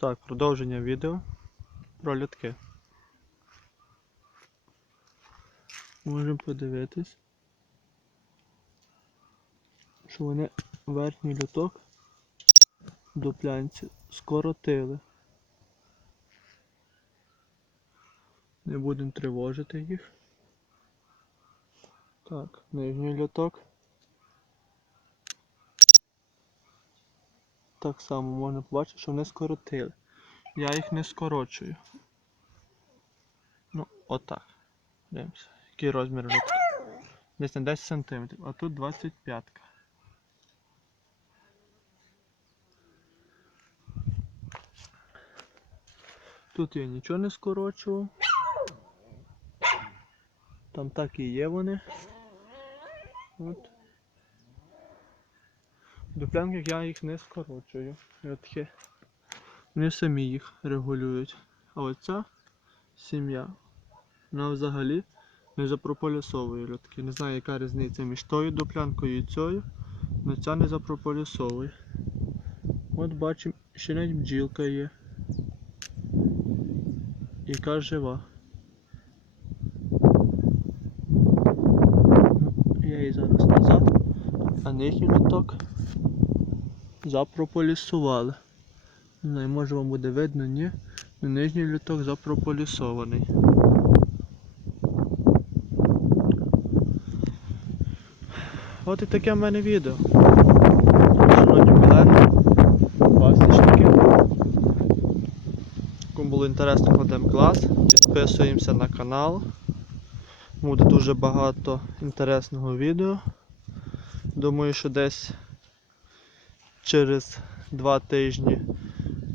Так, продовження відео про льотки. Можемо подивитись, що вони верхній льоток до плянці скоротили. Не будемо тривожити їх. Так, нижній льоток. Так само можна побачити, що вони скоротили. Я їх не скорочую. Ну, отак. Дивимося. Який розмір льотка. Десь на 10 см, а тут 25. Тут я нічого не скорочував. Там так і є вони. От. До плянки я їх не скорочую. Льотки. Вони самі їх регулюють. А оця сім'я, вона взагалі не запрополісовує льотки. Не знаю, яка різниця між тою дуплянкою і цією, але ця не запрополісовує. От бачимо, ще навіть бджілка є. Яка жива. А нижній літок запрополісували. Не знаю, може вам буде видно, ні. Нижній літок запрополісований. От і таке в мене відео. Шановні колеги, пасічники. Кому було інтересно, кладемо клас, підписуємося на канал. Буде дуже багато інтересного відео. Думаю, що десь через два тижні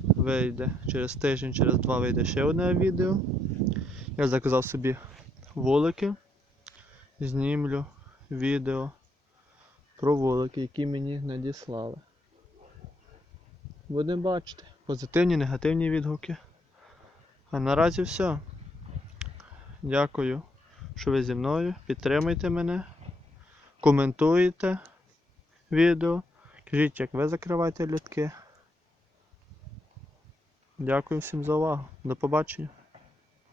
вийде, через тиждень, через два вийде ще одне відео. Я заказав собі вулики. Знімлю відео про вулики, які мені надіслали. Будемо бачити позитивні, негативні відгуки. А наразі все. Дякую, що ви зі мною. Підтримуйте мене, коментуйте відео. Кажіть, як ви закриваєте літки. Дякую всім за увагу. До побачення.